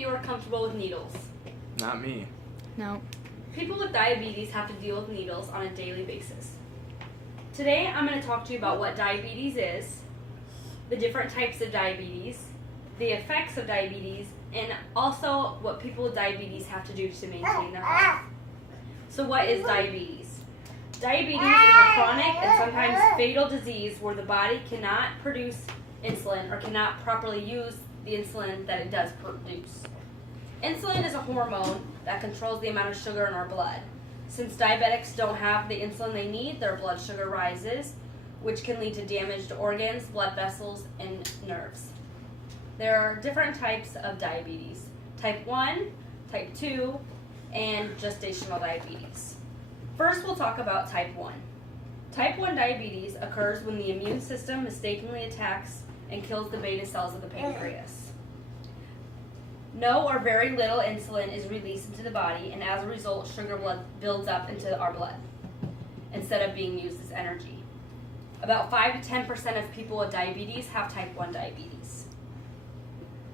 you are comfortable with needles? Not me. No. People with diabetes have to deal with needles on a daily basis. Today, I'm going to talk to you about what diabetes is, the different types of diabetes, the effects of diabetes, and also what people with diabetes have to do to maintain their health. So what is diabetes? Diabetes is a chronic and sometimes fatal disease where the body cannot produce insulin or cannot properly use the insulin that it does produce. Insulin is a hormone that controls the amount of sugar in our blood. Since diabetics don't have the insulin they need, their blood sugar rises, which can lead to damage to organs, blood vessels, and nerves. There are different types of diabetes: type 1, type 2, and gestational diabetes. First, we'll talk about type 1. Type 1 diabetes occurs when the immune system mistakenly attacks and kills the beta cells of the pancreas. No or very little insulin is released into the body, and as a result, sugar blood builds up into our blood instead of being used as energy. About 5 to 10% of people with diabetes have type 1 diabetes.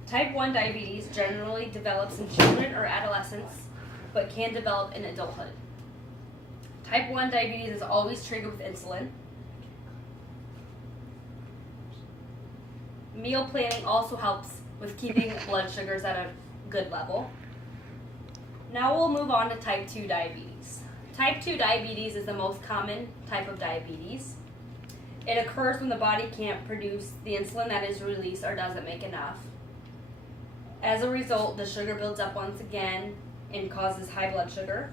Type 1 diabetes generally develops in children or adolescents, but can develop in adulthood. Type 1 diabetes is always triggered with insulin. Meal planning also helps with keeping blood sugars at a good level. Now we'll move on to type 2 diabetes. Type 2 diabetes is the most common type of diabetes. It occurs when the body can't produce the insulin that is released or doesn't make enough. As a result, the sugar builds up once again and causes high blood sugar.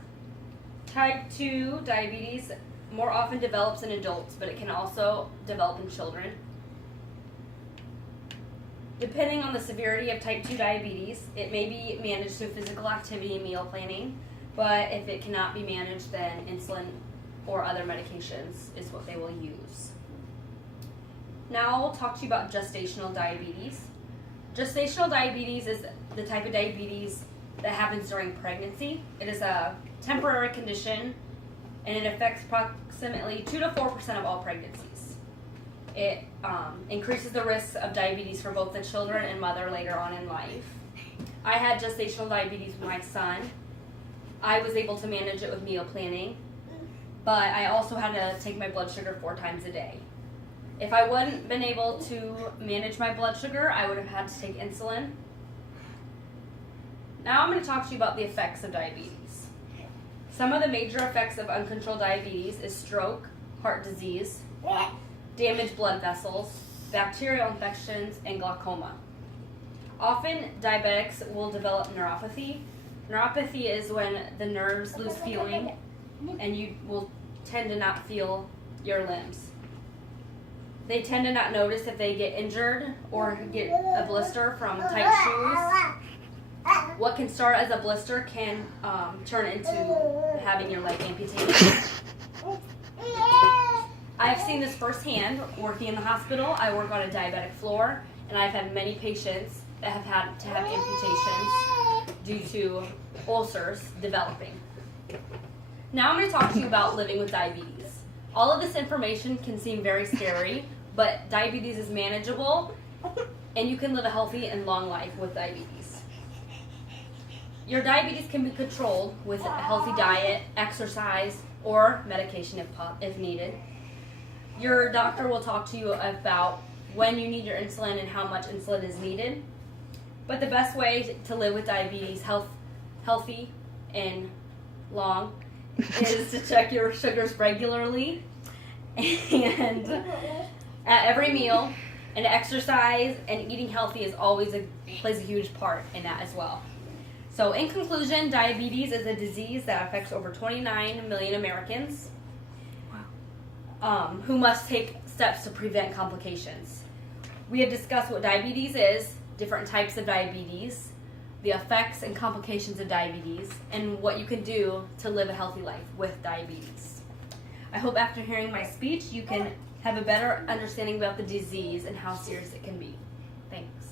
Type 2 diabetes more often develops in adults, but it can also develop in children. Depending on the severity of type 2 diabetes, it may be managed through physical activity and meal planning, but if it cannot be managed, then insulin or other medications is what they will use. Now I'll talk to you about gestational diabetes. Gestational diabetes is the type of diabetes that happens during pregnancy. It is a temporary condition, and it affects approximately 2 to 4% of all pregnancies. It increases the risk of diabetes for both the children and mother later on in life. I had gestational diabetes with my son. I was able to manage it with meal planning, but I also had to take my blood sugar 4 times a day. If I wouldn't been able to manage my blood sugar, I would have had to take insulin. Now I'm going to talk to you about the effects of diabetes. Some of the major effects of uncontrolled diabetes is stroke, heart disease, damaged blood vessels, bacterial infections, and glaucoma. Often, diabetics will develop neuropathy. Neuropathy is when the nerves lose feeling and you will tend to not feel your limbs. They tend to not notice if they get injured or get a blister from tight shoes. What can start as a blister can turn into having your leg amputated. I've seen this firsthand working in the hospital. I work on a diabetic floor, and I've had many patients that have had to have amputations due to ulcers developing. Now I'm going to talk to you about living with diabetes. All of this information can seem very scary, but diabetes is manageable, and you can live a healthy and long life with diabetes. Your diabetes can be controlled with a healthy diet, exercise, or medication if needed. Your doctor will talk to you about when you need your insulin and how much insulin is needed. But the best way to live with diabetes healthy and long is to check your sugars regularly and at every meal, and exercise and eating healthy is always plays a huge part in that as well. So in conclusion, diabetes is a disease that affects over 29 million Americans who must take steps to prevent complications. We have discussed what diabetes is, different types of diabetes, the effects and complications of diabetes, and what you can do to live a healthy life with diabetes. I hope after hearing my speech you can have a better understanding about the disease and how serious it can be. Thanks.